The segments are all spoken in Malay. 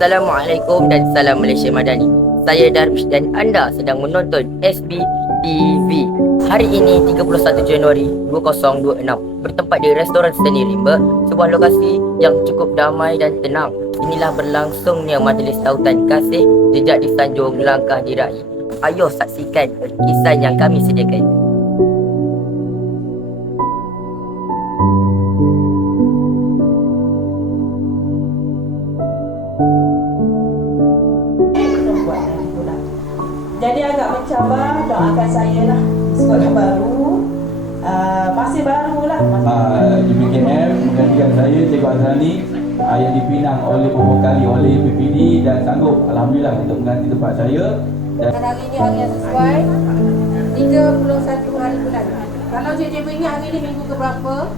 Assalamualaikum dan salam Malaysia Madani. Saya Darwish dan anda sedang menonton SB TV. Hari ini 31 Januari 2026 bertempat di Restoran Seni Rimba, sebuah lokasi yang cukup damai dan tenang. Inilah berlangsungnya majlis tautan kasih jejak di Sanjung Langkah Diraih. Ayo saksikan kisah yang kami sediakan. Jadi agak mencabar, doakan saya lah. Sekolah baru, masih baru lah. Di BKM menggantikan saya, Cikgu Azrani, yang dipinang oleh beberapa kali oleh PPD dan sanggup Alhamdulillah untuk mengganti tempat saya. Dan hari ini hari yang sesuai 31 hari bulan. Kalau cikgu ingat hari ini minggu ke berapa?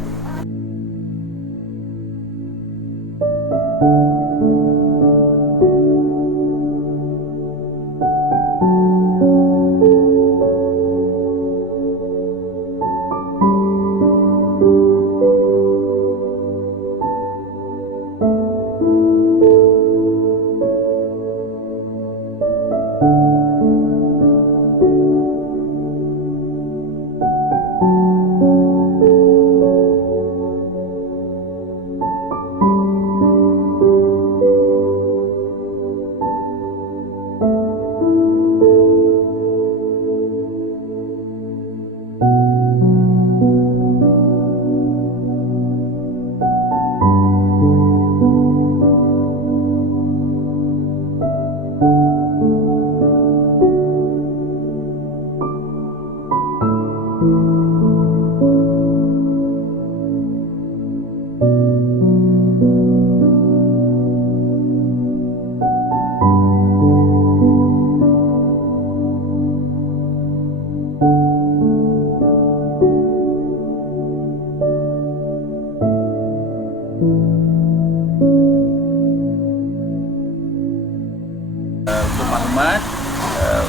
Untuk maklumat,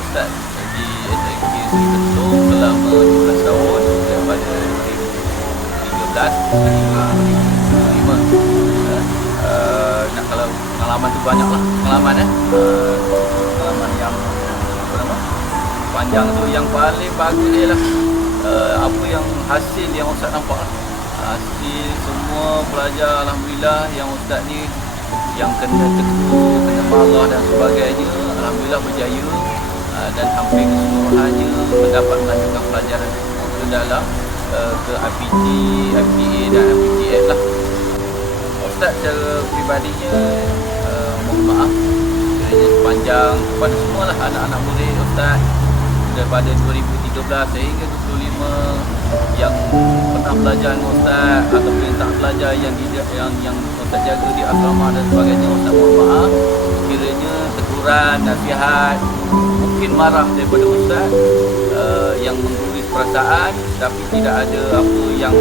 Ustaz di SMK Seri Bentuk selama 12 tahun daripada 2013 hingga 2025. Nak kalau pengalaman tu banyak lah pengalaman pengalaman yang panjang tu, yang paling bagus ialah apa yang hasil yang Ustaz nampak lah. Hasil semua pelajar Alhamdulillah yang Ustaz ni yang kena tegur, kena marah dan sebagainya, Alhamdulillah berjaya dan hampir keseluruhannya mendapat melanjutkan pelajaran ke dalam ke IPT, IPA dan IPTS lah. Ustaz secara peribadinya mohon maaf kiranya sepanjang kepada semualah anak-anak murid Ustaz daripada 2013 sehingga 25 yang pernah belajar dengan Ustaz ataupun yang tak belajar yang Ustaz jaga di asrama dan sebagainya. Ustaz mohon maaf kiranya teguran, nasihat, mungkin marah daripada Ustaz yang mengguris perasaan, tapi tidak ada apa yang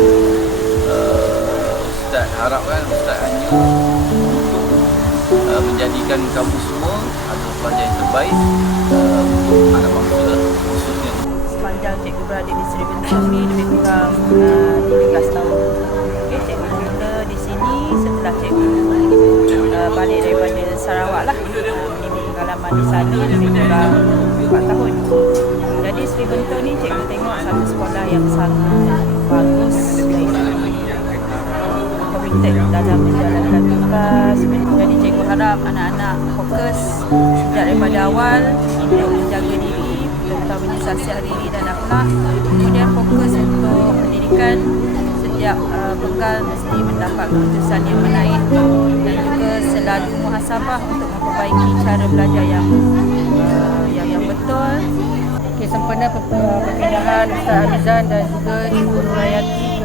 Ustaz harapkan. Ustaz hanya untuk menjadikan kamu semua adalah pelajar yang terbaik untuk anak bangsa khususnya. Sepanjang cikgu berada di Seri Bentuk ni lebih kurang 13 tahun. Okay, cikgu mula di sini setelah cikgu balik daripada Sarawak lah. Ini pengalaman di sana lebih kurang 4 tahun. Jadi Seri Bentuk ni cikgu tengok satu sekolah yang sangat bagus dari komited dalam menjalankan tugas. Jadi cikgu harap anak-anak fokus sejak daripada awal untuk menjaga diri, terutamanya sasiah diri dan akhlak. Kemudian fokus untuk pendidikan, setiap bekal mesti mendapat keputusan yang menaik dan juga selalu muhasabah untuk memperbaiki cara belajar yang betul. Okay, sempena perpindahan Ustaz Amizan dan juga Ibu Nurayati.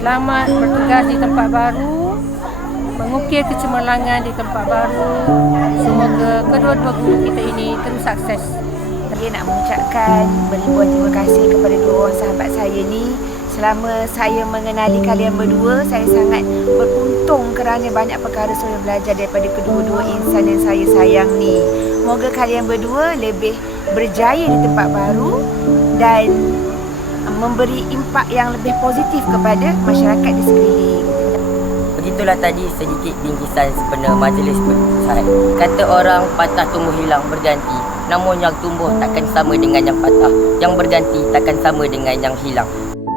Selamat bertugas di tempat baru, mengukir kecemerlangan di tempat baru. Semoga kedua-dua guru kita ini terus sukses. Saya nak mengucapkan beribuan terima kasih kepada dua orang sahabat saya ni. Selama saya mengenali kalian berdua, saya sangat beruntung kerana banyak perkara saya belajar daripada kedua-dua insan yang saya sayang ni. Moga kalian berdua lebih berjaya di tempat baru dan memberi impak yang lebih positif kepada masyarakat di sekeliling. Itulah tadi sedikit bingkisan sempena majlis perpisahan. Kata orang patah tumbuh hilang berganti, namun yang tumbuh takkan sama dengan yang patah, yang berganti takkan sama dengan yang hilang.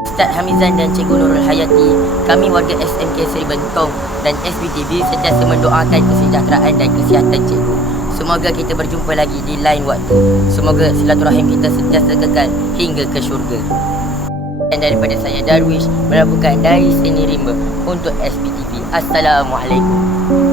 Ustaz Hamizan dan Cikgu Nurul Hayati, kami warga SMK Seri Bentong dan SBTV sentiasa mendoakan kesejahteraan dan kesihatan cikgu. Semoga kita berjumpa lagi di lain waktu. Semoga silaturahim kita sentiasa kekal hingga ke syurga. Dan daripada saya Darwish melaporkan dari Seni Rimba untuk SBTV. Assalamualaikum.